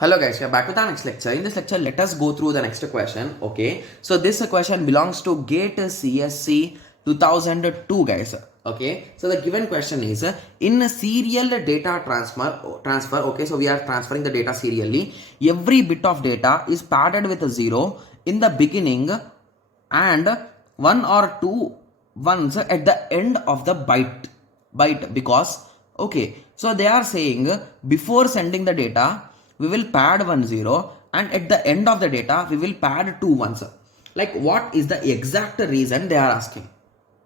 Hello guys, we are back with our next lecture. In this lecture, let us go through the next question. Okay, so this question belongs to GATE CSC 2002, guys. Okay, so the given question is in a serial data transfer. Okay, so we are transferring the data serially. Every bit of data is padded with a 0 in the beginning and one or two ones at the end of the byte because okay, so they are saying before sending the data we will pad 1 0 and at the end of the data we will pad 2 1s. Like, what is the exact reason they are asking?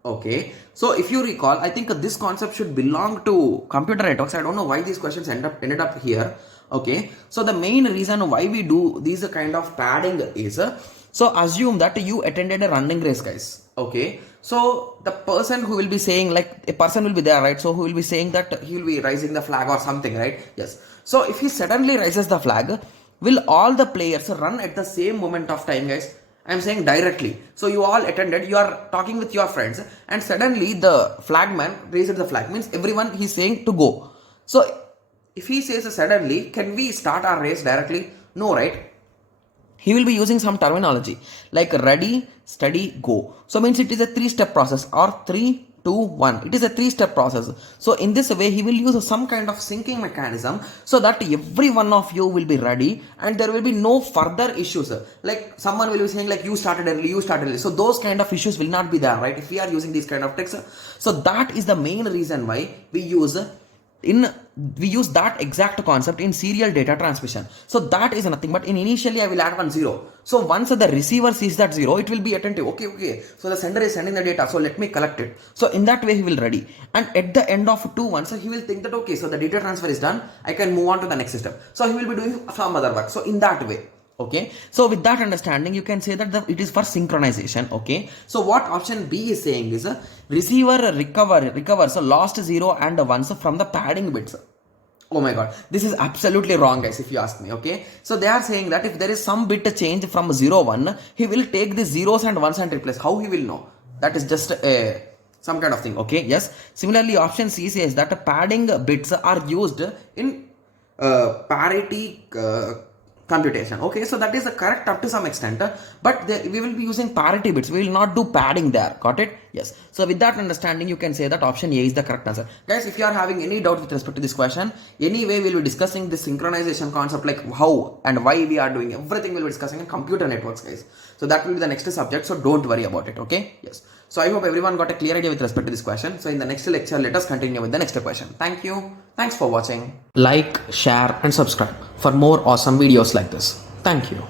Okay, so if you recall, I think this concept should belong to computer networks. I don't know why these questions ended up here. Okay, so the main reason why we do these kind of padding is so assume that you attended a running race, guys. Okay, so the person who will be saying, like, a person will be there, right? So who will be saying that he will be raising the flag or something, right? Yes. So if he suddenly raises the flag, will all the players run at the same moment of time, guys? I'm saying directly. So you all attended, you are talking with your friends, and suddenly the flagman raises the flag, means everyone he's saying to go. So if he says suddenly, can we start our race directly? No, right? He will be using some terminology like ready, steady, go. So means it is a 3-step process, or 3, 2, 1. It is a 3-step process. So in this way, he will use some kind of syncing mechanism so that every one of you will be ready and there will be no further issues. Like someone will be saying like you started early. So those kind of issues will not be there, right? If we are using these kind of tricks. So that is the main reason why we use that exact concept in serial data transmission. So that is nothing but initially I will add 1 0. So once the receiver sees that 0, it will be attentive. Okay, so the sender is sending the data, so let me collect it. So in that way he will ready, and at the end of 2 1, so he will think that okay, so the data transfer is done, I can move on to the next system. So he will be doing some other work. So in that way, okay, so with that understanding you can say that it is for synchronization. Okay, so what option B is saying is receiver recovers lost 0 and 1s from the padding bits. Oh my god, this is absolutely wrong, guys, if you ask me. Okay, so they are saying that if there is some bit change from 0 1, he will take the zeros and ones and replace. How he will know? That is just some kind of thing. Okay, yes. Similarly, option C says that padding bits are used in parity computation. Okay, so that is correct up to some extent, but we will be using parity bits. We will not do padding there. Got it? Yes. So with that understanding, you can say that option A is the correct answer. Guys, if you are having any doubt with respect to this question, anyway, we will be discussing the synchronization concept, like how and why we are doing everything. We will be discussing in computer networks, guys. So that will be the next subject. So don't worry about it. Okay? Yes. So I hope everyone got a clear idea with respect to this question. So in the next lecture, let us continue with the next question. Thank you. Thanks for watching. Like, share and subscribe for more awesome videos like this. Thank you.